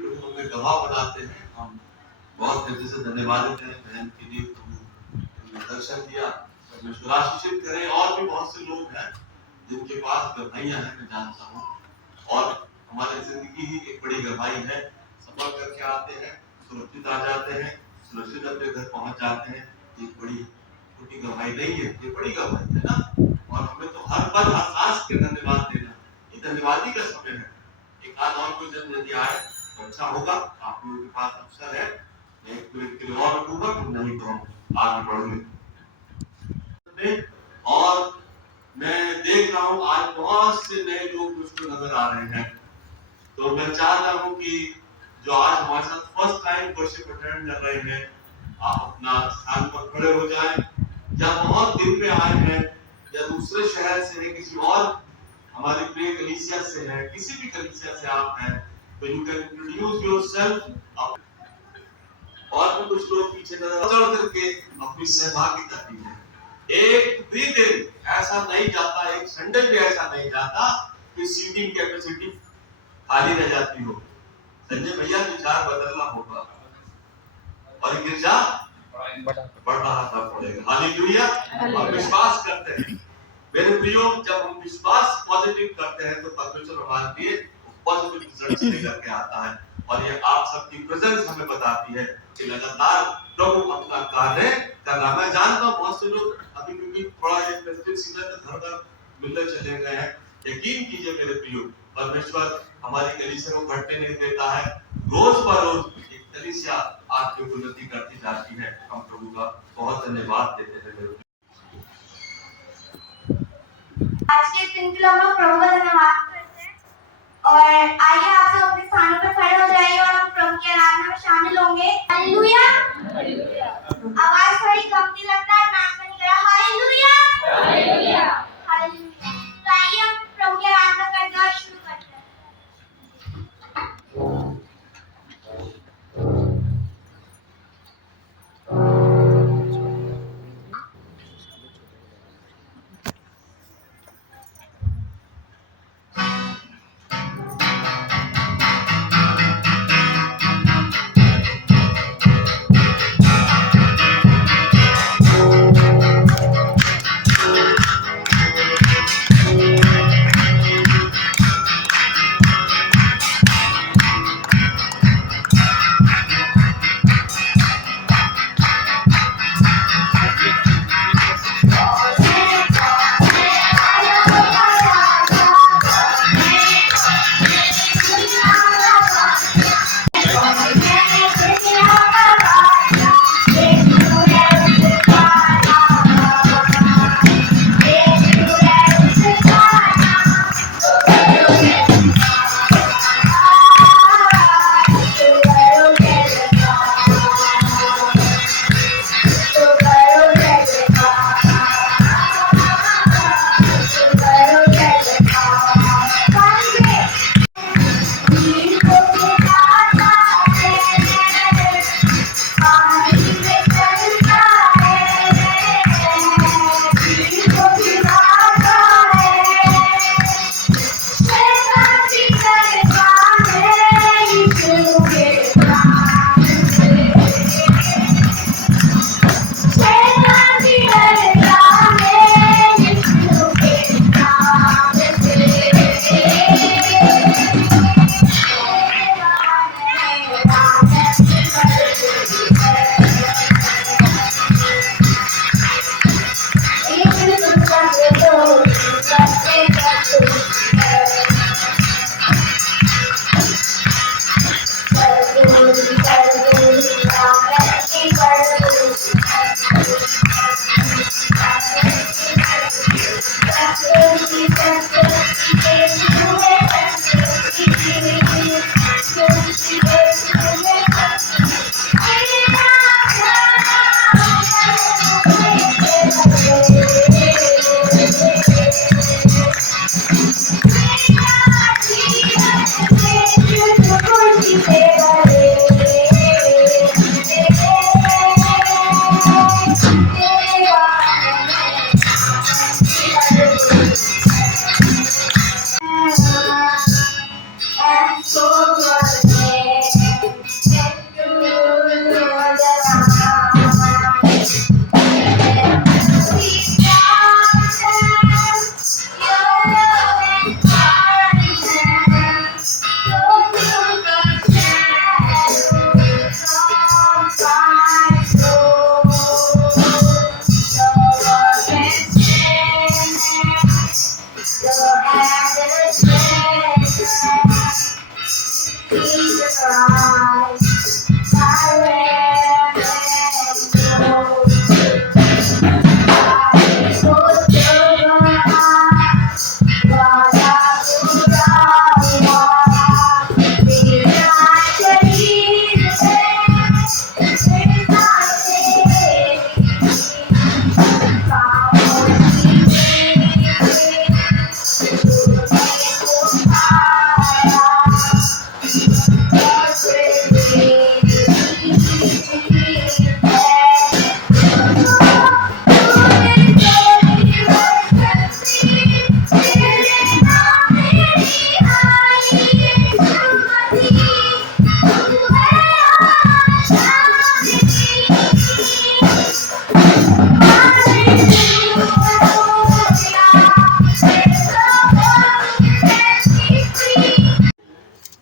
प्रभु हमें गवाह बनाते हैं। हम बहुत हृदय से धन्यवाद देते हैं बहन के लिए, तुमने दर्शन दिया, परमेश्वर आशीषित करे। और भी बहुत से लोग हैं जिनके पास गवाहियां हैं, मैं जानता हूँ, और हमारी जिंदगी ही एक बड़ी गवाही है। सफर करके आते हैं, सुरक्षित आ जाते हैं, सुरक्षित अपने घर पहुंच जाते हैं। ये बड़ी छोटी गवाही नहीं है, ये बड़ी गवाही है ना। और हमें तो हर पल हर सांस के धन्यवाद देना, ये धन्यवादी का समय है। एक आध और कोई जन यदि आए तो अच्छा होगा। आप लोगों के पास अवसर है, एक मिनट के लिए और रखूंगा, नहीं तो हम आगे बढ़ेंगे। और मैं देख रहा हूँ आज बहुत से नए लोग मुझको नजर आ रहे हैं, तो मैं चाहता हूँ कि जो आज हमारे साथ फर्स्ट टाइम वर्शिप अटेंड कर रहे हैं, आप अपना स्थान पर खड़े हो जाएं। या बहुत दिन में आए हैं, या दूसरे शहर से हैं, किसी और हमारी प्रिय कलीसिया से है, किसी भी कलीसिया से आप हैं, तो यू कैन इंट्रोड्यूस योरसेल्फ। और भी कुछ लोग पीछे चढ़ करके अपनी सहभागिता दी है। एक भी दिन ऐसा नहीं जाता, एक संडे भी ऐसा नहीं जाता कि सीटिंग कैपेसिटी खाली रह जाती हो। संजय भैया विचार बदलना होगा और गिरजा बढ़ा पड़ेगा। हालेलुया। हम विश्वास करते हैं मेरे प्रियो, जब हम विश्वास पॉजिटिव करते हैं तो परमेश्वर हमारे लिए पॉजिटिव रिजल्ट्स लेकर के आता है। और ये आप सबकी प्रेजेंस हमें बताती है कि लगातार प्रभु अपना कार्य कर रहा है। मैं जानता हूँ बहुत से लोग अभी भी थोड़ा एक फेस्टिव सीजन घर घर मिलने चले गए हैं। यकीन कीजिए मेरे प्रियो, परमेश्वर हमारी कलीसिया को घटने नहीं देता है। रोज पर रोज एक कलीसिया आपकी उन्नति करती जाती है। हम प्रभु का बहुत धन्यवाद देते हैं मेरे। आज के दिन के लिए हम लोग प्रभु का धन्यवाद करते हैं। और आइए आप सब अपने स्थानों पर खड़े हो जाइए और हम प्रभु की आराधना में शामिल होंगे। हालेलुया। आवाज थोड़ी कमती लगता है, नाच नहीं करा। Hallelujah hallelujah hallelujah. तो आइए हम प्रभु की आराधना करते हैं और शुरू करते हैं।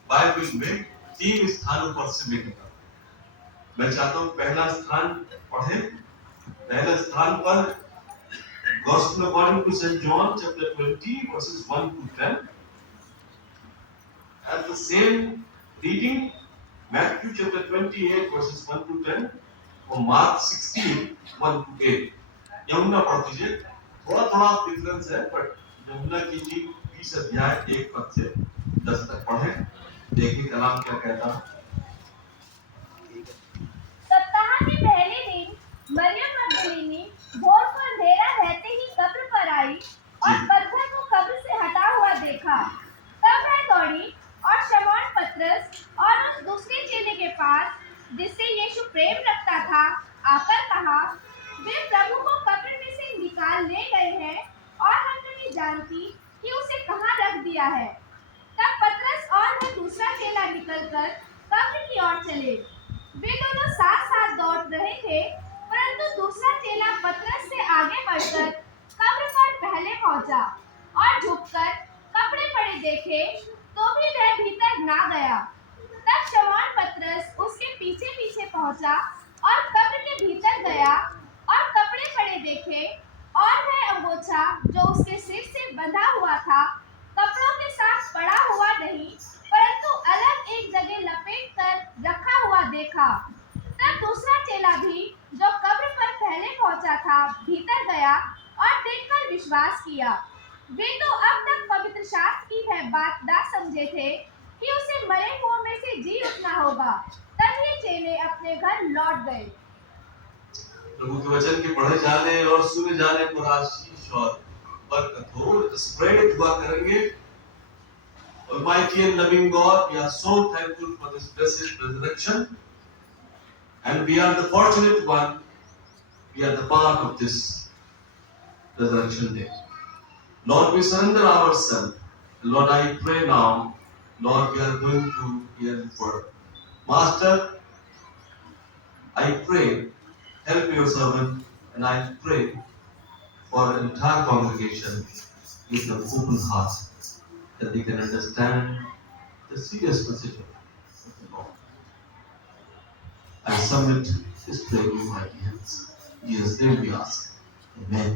बाइबल में 3 स्थानों पर से मिलेगा। मैं चाहता हूँ पहला स्थान पढ़े। पहला स्थान पर Gospel according to St. John chapter 20 verses 1 to 10. And the same reading Matthew chapter 28 verses 1 to 10 और Mark 16 1 to 8. यमुना पढ़ दीजिए। थोड़ा डिफरेंस है, बट यमुना की जी 20 अध्याय 1 पद से 10 तक पढ़े। देखिए कलाम क्या कहता है। सप्ताह के पहले दिन मरियम मगदलीनी भोर को अंधेरा रहते ही कब्र पर आई और पत्थर को कब्र से हटा हुआ देखा। तब वह दौड़ी और शमौन पतरस और उस दूसरे चेले के पास, जिससे यीशु प्रेम रखता था, आकर कहा, वे प्रभु को कब्र में से निकाल ले गए हैं और हम नहीं जानती कि उसे कहाँ रख दिया है। तब पतरस और वह दूसरा चेला निकलकर कब्र की ओर चले। वे दोनों साथ साथ दौड़ रहे थे, परंतु दूसरा चेला पतरस से आगे बढ़कर कब्र पर पहले पहुंचा और झुककर कपड़े पड़े देखे, तो भी वह भीतर ना गया। तब शमौन पतरस उसके पीछे पीछे पहुंचा और कब्र के भीतर गया और कपड़े पड़े देखे, और वह अंगोछा जो उसके सिर से बंधा हुआ था कपड़ों के साथ पड़ा हुआ नहीं, परंतु अलग एक जगह लपेट कर रखा हुआ देखा। तब दूसरा चेला भी, जो कब्र पर पहले पहुंचा था, भीतर गया और देखकर विश्वास किया। वे तो अब तक पवित्र शास्त्र की वह बात ना समझे थे कि उसे मरे हुओं में से जी उठना होगा। तब ये चेले अपने घर लौट गए। प्रभु के वचन के पढ़े जाने और सुने जाने पर आशीष और बरकत हो, स्प्रेड हुआ करेंगे। Almighty and loving God, we are so thankful for this blessed resurrection, and we are the fortunate one. We are the part of this resurrection day. Lord, we surrender ourselves. Lord, I pray now, Lord, we are going to hear the word. Master, I pray, help your servant, and I pray for the entire congregation with an open heart, that they can understand the serious message of the Lord. I submit this prayer in my hands. In Jesus' name we ask. Amen.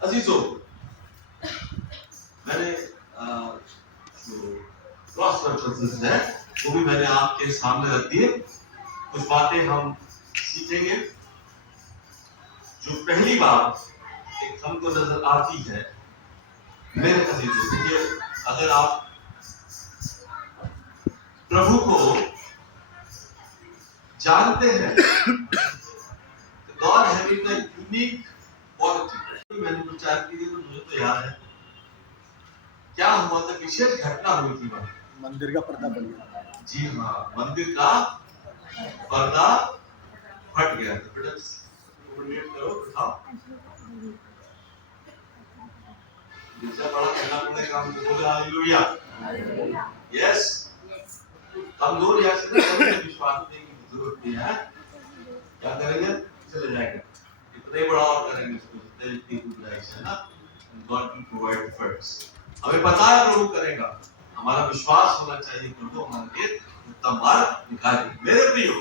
अजीजों, मैंने जो cross references है वो भी मैंने आपके सामने रख दिए। कुछ बातें हम सीखेंगे। जो पहली बात एक हमको नजर आती है, मेरे अजीजों, देखिए, अगर आप प्रभु को जानते हैं तो God having a unique quality. मैंने प्रचार की थी तो मुझे तो याद है क्या हुआ था, विशेष घटना हुई थी वहां। मंदिर का पर्दा फट गया। जी हाँ, मंदिर का पर्दा फट गया था। बेटा कोऑर्डिनेट करो, बिठाओ। जितना बड़ा कहना पड़ेगा हमको, बोले हालेलुया। यस, कमजोर या से विश्वास देने की जरूरत नहीं है। क्या करेंगे? चले जाएंगे। इतना ही बड़ा और करेंगे उसको, जितनी गुंजाइश है ना। God will provide funds. हमें पता है प्रभु करेगा। हमारा विश्वास होना चाहिए प्रभु हमारे लिए उत्तम मार्ग निकालेंगे। मेरे प्रियो,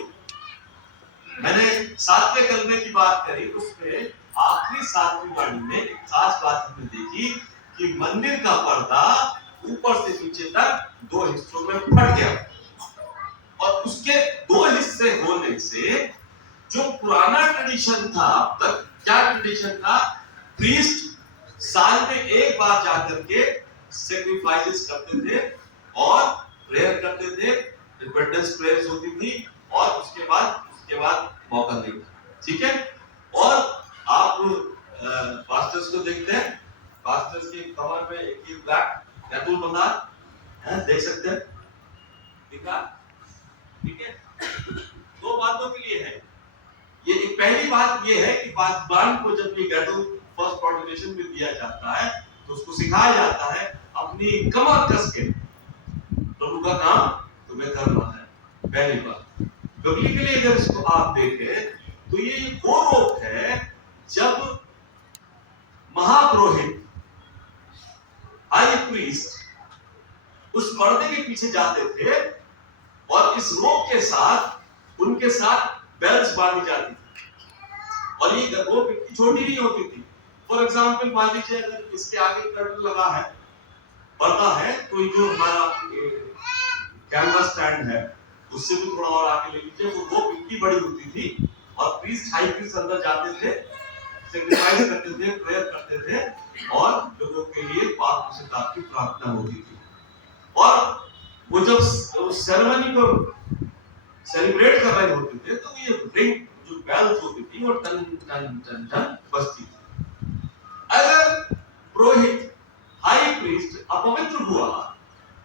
मैंने 7वें कलमे की बात करी, उसमें आखिरी 7वीं वाणी में एक खास बात हमने देखी कि मंदिर का पर्दा ऊपर से नीचे तक दो हिस्सों में फट गया। और उसके दो हिस्से होने से जो पुराना ट्रेडिशन था, अब तक क्या ट्रेडिशन था, प्रीस्ट साल में एक बार जाकर के सैक्रिफाइसेस करते थे और प्रेयर करते थे, रिपेंटेंस प्रेयर्स होती थी, और उसके बाद मौका देता। ठीक है। और आप पास्टर्स को देखते हैं, पास्टर्स की कमर में एक ब्लैक टैटू बंधा है, देख सकते हैं, ठीक है। दो बातों के लिए है ये। एक पहली बात ये है कि पासवान को जब ये टैटू फर्स्ट ऑर्डिनेशन में दिया जाता है तो उसको सिखाया जाता है अपनी कमर कस के प्रभु का काम तुम्हें करना है। पहली बात बिब्लिकली अगर इसको आप देखें तो ये वो रोग है जब महापुरोहित हाई प्रीस्ट उस पर्दे के पीछे जाते थे और इस रोग के साथ उनके साथ बेल्ट बांधी जाती थी। और ये रोग इतनी छोटी नहीं होती थी। फॉर एग्जाम्पल मान लीजिए अगर इसके आगे कर्टन लगा है, पर्दा है, तो जो हमारा कैमरा स्टैंड है उससे भी थोड़ा और आगे ले लीजिए, वो रोग इतनी बड़ी होती थी और प्रीस्ट हाई प्रीस्ट अंदर जाते थे, सैक्रिफाइस करते थे, प्रेयर करते थे और लोगों के लिए पाप पश्चाताप की प्रार्थना होती थी। और वो जब सेरेमनी को सेलिब्रेट कर रहे होते थे तो ये रिंग जो बेल्स होती थी वो टन टन टन टन बजती थी। अगर पुरोहित हाई प्रीस्ट अपवित्र हुआ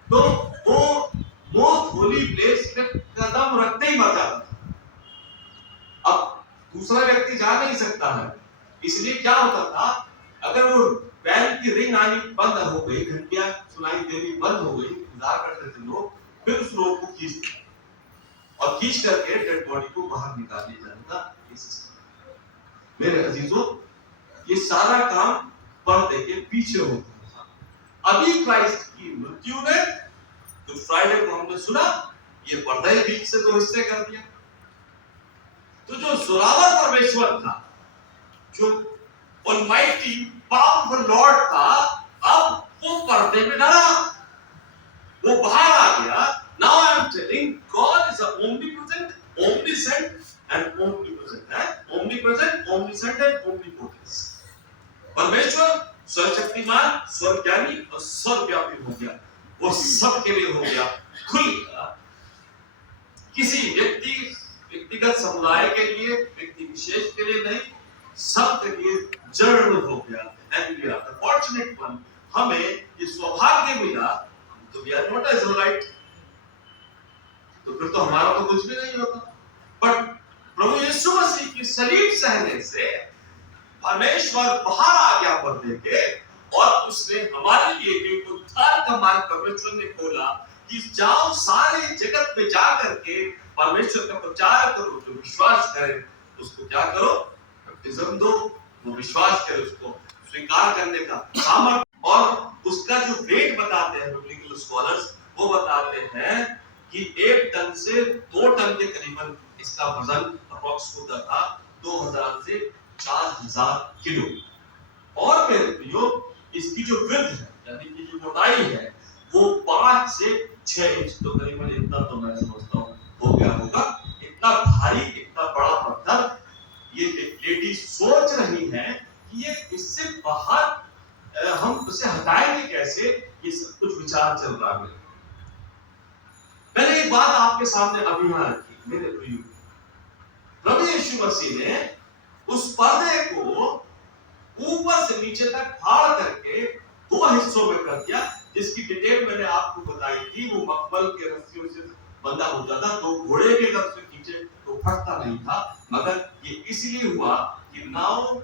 तो वो मोस्ट होली प्लेस में कदम रखते ही मर जाता था। अब दूसरा व्यक्ति जा नहीं सकता है, इसलिए क्या होता था, अगर वो बैल की रिंग आनी बंद हो गई, घंटियां सुनाई देनी बंद हो गई, इंतजार करते थे लोग, फिर उस रोग को खींचते और खींच करके डेड बॉडी को बाहर निकाल दिया जाता। मेरे अजीजों, ये सारा काम पर्दे के पीछे होता था। अभी क्राइस्ट की मृत्यु ने, तो फ्राइडे को हमने सुना, ये पर्दा ही बीच से दो हिस्से कर दिया। तो जो जोरावर परमेश्वर था, जो ऑलमाइटी पावरफुल लॉर्ड था, अब वो पर्दे में डरा, वो बाहर आ गया। Now I am telling God is omnipresent, omniscient and omnipresent है, omnipresent, omniscient and omnipotent। परमेश्वर सर्वशक्तिमान, सर्वज्ञानी और सर्वव्यापी हो गया, वो सबके लिए हो गया, खुल गया। किसी व्यक्तिगत समुदाय के लिए, व्यक्ति विशेष के लिए नहीं, सबके लिए जड़ हो गया। And we are the fortunate one, हमें ये सौभाग्य मिला, तो we are not Israelite, तो फिर तो हमारा तो कुछ भी नहीं होता। बट प्रभु यीशु मसीह की सलीब सहने से परमेश्वर बाहर आ गया पर्दे के, और उसने हमारे लिए एक उद्धार का मार्ग परमेश्वर ने खोला कि जाओ सारे जगत में जा करके परमेश्वर का प्रचार करो, जो विश्वास करे उसको क्या करो, बपतिस्म दो, वो विश्वास करे, उसको स्वीकार करने का सामर्थ्य। और उसका जो वेट बताते हैं बिब्लिकल स्कॉलर्स, वो बताते हैं कि 1 टन से 2 टन के करीबन इसका वजन अप्रॉक्स होता था, 2000 से 4000 किलो। और मेरे प्रियो, इसकी जो विड्थ है, यानी कि जो मोटाई है, वो 5 से 6 इंच, तो करीबन इतना तो मैं समझता हूँ हो गया होगा। इतना भारी, इतना बड़ा पत्थर, ये लेडी सोच रही है कि ये इससे बाहर हम उसे हटाएंगे कैसे, ये सब कुछ विचार चल रहा है। मैंने एक बात आपके सामने अभी यहाँ रखी, मेरे प्रियो, प्रभु यीशु मसीह ने उस पर्दे को ऊपर से नीचे तक फाड़ करके 2 हिस्सों में कर दिया, जिसकी डिटेल मैंने आपको बताई थी। वो मखमल के रस्सियों से बंधा होता था, तो घोड़े के रस्से खींचे तो फटता नहीं था, मगर ये इसलिए हुआ कि now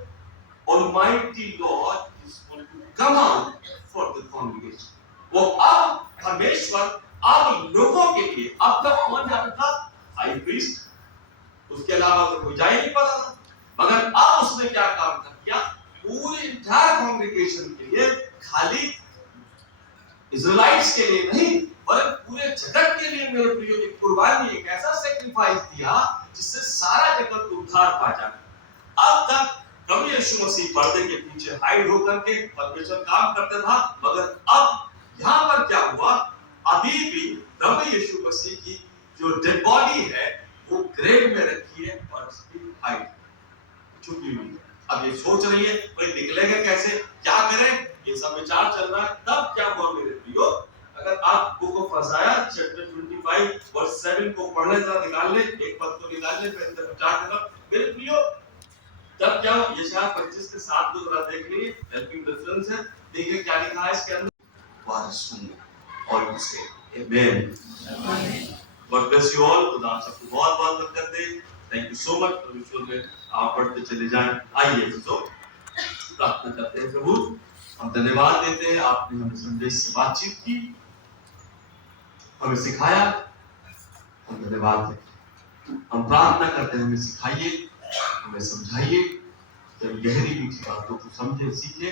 Almighty Lord is going to come out for the congregation। वो अब परमेश्वर अब लोगों के लिए, अब तक कौन जाता था, हाई प्रीस्ट, उसके अलावा तो कोई जा ही नहीं पाता, मगर अब उसने क्या काम कर दिया, पूरे इंटायर कॉन्ग्रेगेशन के लिए, खाली इजराइल्स के लिए नहीं, पर पूरे जगत के लिए मेरे प्रियो एक कुर्बानी, एक ऐसा सैक्रिफाइस दिया जिससे सारा जगत को उद्धार पा जाए। अब तक प्रभु यीशु मसीह पर्दे के पीछे हाइड होकर के परमेश्वर काम करता था, मगर अब यहाँ पर क्या हुआ, अभी भी प्रभु यीशु मसीह की जो डेड बॉडी है वो ग्रेव में रखी है और उसकी हाइट छुपी हुई है। अब ये सोच रही है भाई निकलेगा कैसे, क्या करें, ये सब विचार चल रहा है। तब क्या हुआ मेरे प्रियो, अगर आप book of Isaiah chapter 25 verse 7 को पढ़ने जरा, निकाल ले, एक पद को निकाल ले, फिर विचार करना मेरे प्रियो। तब क्या हुआ, यशायाह 25 के 7 को जरा देख लीजिए, हेल्पिंग रेफरेंस है, देखिए क्या लिखा है इसके अंदर। और से amen. God bless you all. खुदा आप सबको बहुत बहुत बरकत दे। Thank you so much. परमेश्वर में आप पढ़ते चले जाएं। आइए तो प्रार्थना करते हैं। प्रभु हम धन्यवाद देते हैं, आपने हमें संदेश से बातचीत की, हमें सिखाया, हम धन्यवाद देते हैं। हम प्रार्थना करते हैं हमें सिखाइए, हमें समझाइए, जब गहरी मीठी बातों को समझे, सीखे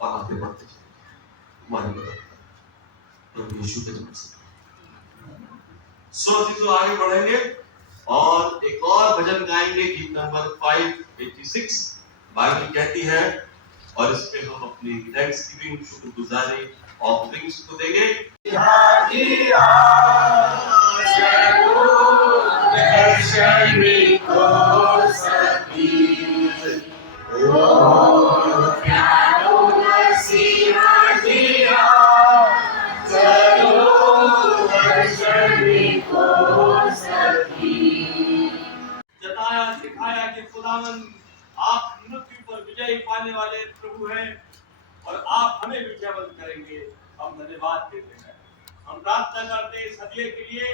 और आगे बढ़ते चले। हमारी मदद प्रभु यीशु के नाम से। तो आगे बढ़ेंगे और एक और भजन गाएंगे, गीत नंबर 586। बाइबल कहती है और इस पे हम अपनी थैंक्सगिविंग, शुक्रगुजारी ऑफरिंग्स को देंगे। जताया सिखाया कि खुदावन आप मृत्यु पर विजय पाने वाले प्रभु हैं और आप हमें विजयवंत करेंगे। हम धन्यवाद देते हैं। हम प्रार्थना करते हैं इस हदिये के लिए,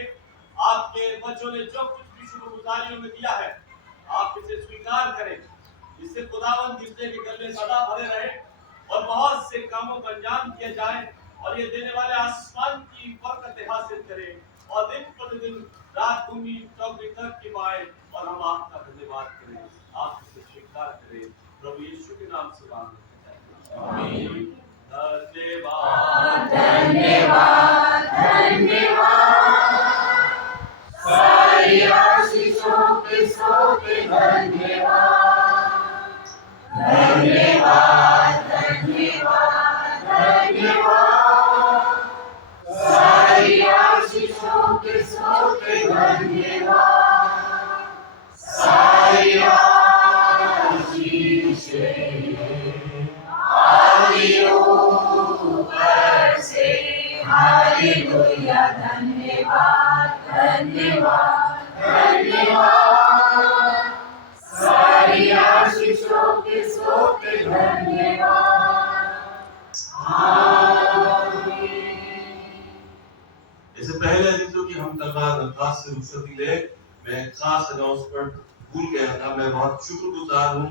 आपके बच्चों ने जो कुछ भी शुक्रगुजारियों में दिया है, आप इसे स्वीकार करें, जिससे खुदावन गिरते के गले सदा भरे रहे और बहुत से कामों का अंजाम किया जाए और ये देने वाले आसमान की बरकतें हासिल करें और दिन प्रतिदिन रात भूमि चौकी तक की पाए और हम आपका धन्यवाद करें, आप इसे स्वीकार करें। प्रभु यीशु के नाम से मांगते हैं, आमीन। धन्यवाद धन्यवाद धन्यवाद, सारी आशीषों के सोते धन्यवाद धन्यवाद धन्यवाद धन्यवाद, सारी आशीषों के सोते धन्यवाद, सारी हालेलुया। धन्यवाद धन्यवाद धन्यवाद, सारी आशीषों के सोते धन्यवाद। इससे पहले जो कि हम कल खास से रुखसती ले, मैं खास अनाउंसमेंट भूल गया था। मैं बहुत शुक्रगुजार हूँ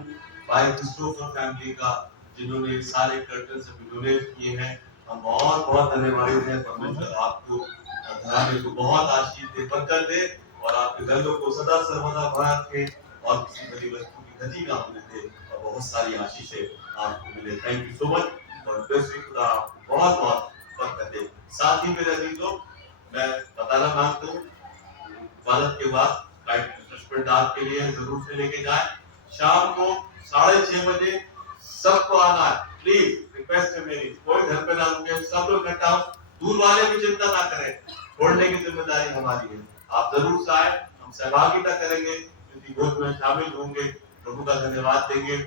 भाई क्रिस्टोफर फैमिली का, जिन्होंने सारे कर्टन से डोनेट किए हैं। हम बहुत बहुत धन्यवादी हैं। परमेश्वर आपको घराने को बहुत आशीष दे, बरकत दे और आपके घरों को सदा सर्वदा भरा रखे और किसी बड़ी वस्तु की कमी ना होने दे और बहुत सारी आशीषें आपको मिले। थैंक यू सो मच और ब्लेस यू। खुदा आपको बहुत बहुत बरकत दे। साथ ही मेरे अजीजों, मैं बताना मांगता हूँ, इबादत के बाद फ्लाइट रिफ्रेशमेंट आपके लिए जरूर से लेके जाए। शाम को 6:30 बजे सबको आना है, प्लीज रिक्वेस्ट है मेरी। कोई घर पे ना रुके, सब लोग इकट्ठा हो। दूर वाले भी चिंता ना करें, छोड़ने की जिम्मेदारी हमारी है। आप जरूर से आए, हम सहभागिता करेंगे, क्योंकि भोज में शामिल होंगे, प्रभु का धन्यवाद देंगे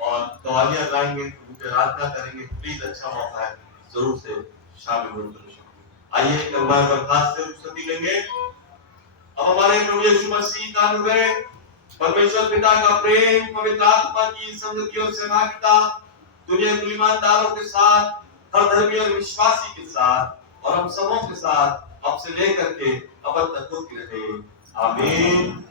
और कवालियां गाएंगे, उनकी आराधना करेंगे। प्लीज अच्छा मौका है, जरूर से शामिल होंगे। आइए एक बार बर्खास्त से रुखसती लेंगे। अब हमारे प्रभु यीशु मसीह का अनुग्रह, परमेश्वर पिता का प्रेम, पवित्र आत्मा की संगति और सहभागिता दुनिया के ईमानदारों के साथ, हर धर्मी और विश्वासी के साथ और हम सबों के साथ अब से लेकर के अब तक होती रहे। आमीन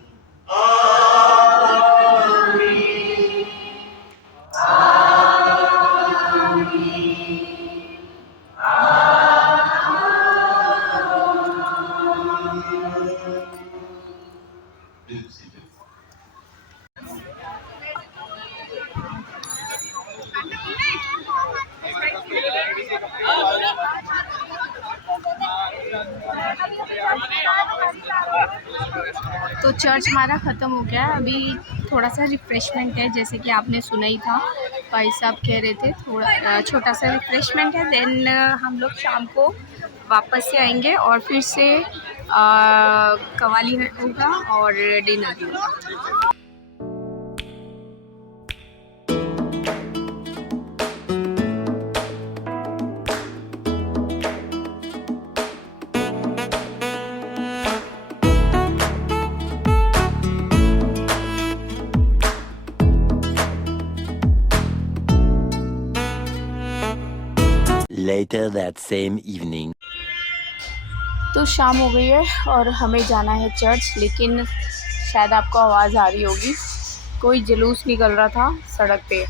तो चर्च हमारा ख़त्म हो गया है। अभी थोड़ा सा रिफ्रेशमेंट है, जैसे कि आपने सुना ही था। भाई साहब कह रहे थे थोड़ा छोटा सा रिफ्रेशमेंट है, देन हम लोग शाम को वापस से आएंगे और फिर से कवाली होगा और डिनर भी होगा। Later that same evening. तो शाम हो गई है और हमें जाना है चर्च, लेकिन शायद आपको आवाज़ आ रही होगी, कोई जुलूस निकल रहा था सड़क पे,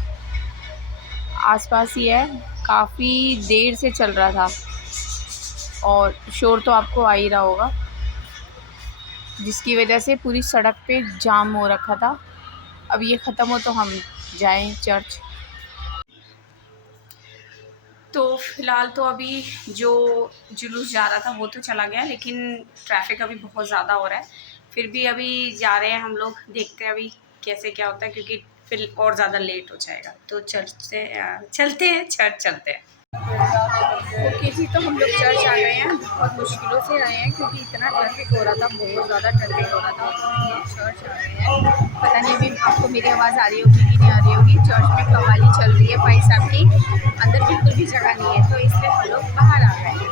आसपास ही है, काफ़ी देर से चल रहा था और शोर तो आपको आ ही रहा होगा, जिसकी वजह से पूरी सड़क पे जाम हो रखा था। अब ये ख़त्म हो तो हम जाएं चर्च। तो फ़िलहाल तो अभी जो जुलूस जा रहा था वो तो चला गया, लेकिन ट्रैफिक अभी बहुत ज़्यादा हो रहा है। फिर भी अभी जा रहे हैं हम लोग, देखते हैं अभी कैसे क्या होता है, क्योंकि फिर और ज़्यादा लेट हो जाएगा। तो चलते हैं चर्च चलते हैं। ओके जी, तो हम लोग चर्च आ गए हैं, बहुत मुश्किलों से आए हैं क्योंकि इतना ट्रैफिक हो रहा था, बहुत ज़्यादा ट्रैफिक हो रहा था। तो हम लोग चर्च आ गए हैं, पता नहीं अभी आपको मेरी आवाज़ आ रही होगी कि नहीं आ रही होगी। चर्च में कव्वाली चल रही है भाई साहब की, अंदर बिल्कुल भी जगह नहीं है, तो इसलिए हम लोग बाहर आ गए हैं।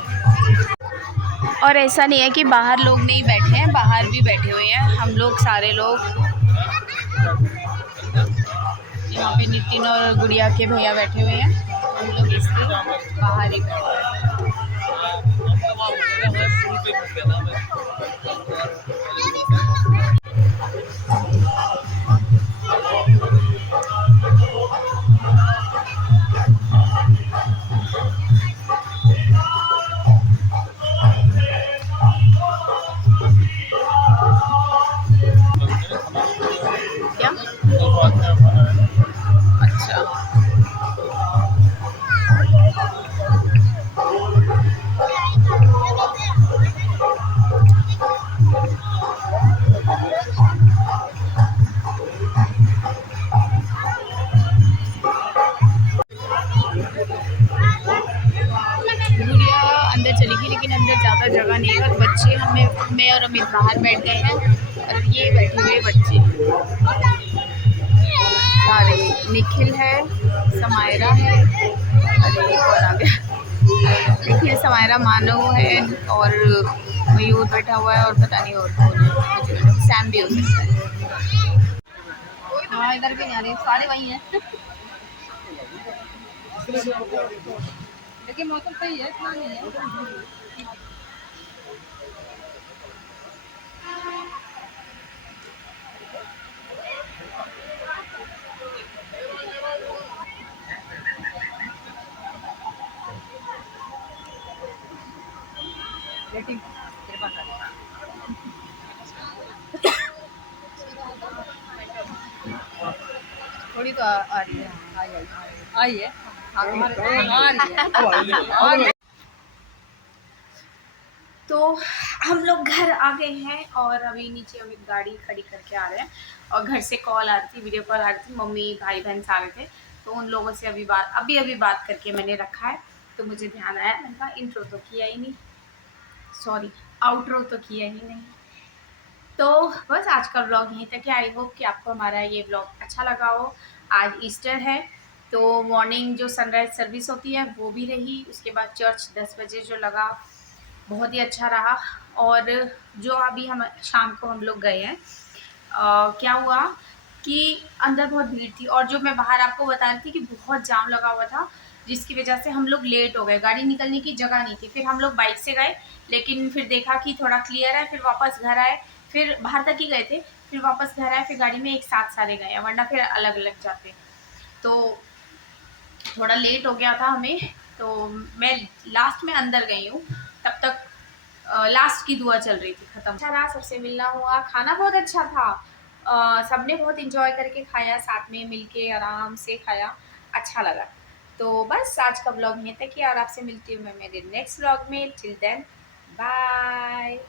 और ऐसा नहीं है कि बाहर लोग नहीं बैठे हैं, बाहर भी बैठे हुए हैं हम लोग सारे लोग। यहाँ पे नितिन और गुड़िया के भैया बैठे हुए हैं, हम लोग इसलिए बाहर ही बैठे हैं। क्या? अच्छा, गुड़िया अंदर चली गई, लेकिन अंदर ज़्यादा जगह नहीं है और बच्चे मैं और अमित बाहर बैठ गए हैं और ये बैठे हुए बच्चे सारे, निखिल है, समायरा है, अरे एक और आ गया, निखिल, समायरा, मानव है और मयूर बैठा हुआ है और पता नहीं और कौन है, सैम भी हो सकता है। हाँ, इधर भी नहीं आ रहे, सारे वही हैं। लेकिन मौसम सही है, इतना नहीं है। थोड़ी तो आ रही है, आई है, तो हम लोग घर आ गए हैं और अभी नीचे हम एक गाड़ी खड़ी करके आ रहे हैं और घर से कॉल आ रही थी, वीडियो कॉल आ रही थी, मम्मी भाई बहन सारे थे, तो उन लोगों से अभी बात करके मैंने रखा है। तो मुझे ध्यान आया, मैंने कहा इंट्रो तो किया ही नहीं, सॉरी आउट्रो तो किया ही नहीं। तो बस आज का व्लॉग यहीं तक है। आई होप कि आपको हमारा ये व्लॉग अच्छा लगा हो। आज ईस्टर है, तो मॉर्निंग जो सनराइज़ सर्विस होती है वो भी रही, उसके बाद चर्च 10 बजे जो लगा बहुत ही अच्छा रहा। और जो अभी हम शाम को हम लोग गए हैं, क्या हुआ कि अंदर बहुत भीड़ थी और जो मैं बाहर आपको बता रही थी कि बहुत जाम लगा हुआ था, जिसकी वजह से हम लोग लेट हो गए, गाड़ी निकलने की जगह नहीं थी। फिर हम लोग बाइक से गए, लेकिन फिर देखा कि थोड़ा क्लियर है, फिर वापस घर आए, फिर बाहर तक ही गए थे, फिर वापस घर आए, फिर गाड़ी में एक साथ सारे गए, वरना फिर अलग अलग जाते। तो थोड़ा लेट हो गया था हमें, तो मैं लास्ट में अंदर गई हूँ, तब तक लास्ट की दुआ चल रही थी, ख़त्म। अच्छा रहा, सबसे मिलना हुआ, खाना बहुत अच्छा था, सबने बहुत इंजॉय करके खाया, साथ में मिलके आराम से खाया, अच्छा लगा। तो बस आज का व्लॉग यहीं तक ही, और आपसे मिलती हूँ मैं मेरे नेक्स्ट व्लॉग में। Till then bye.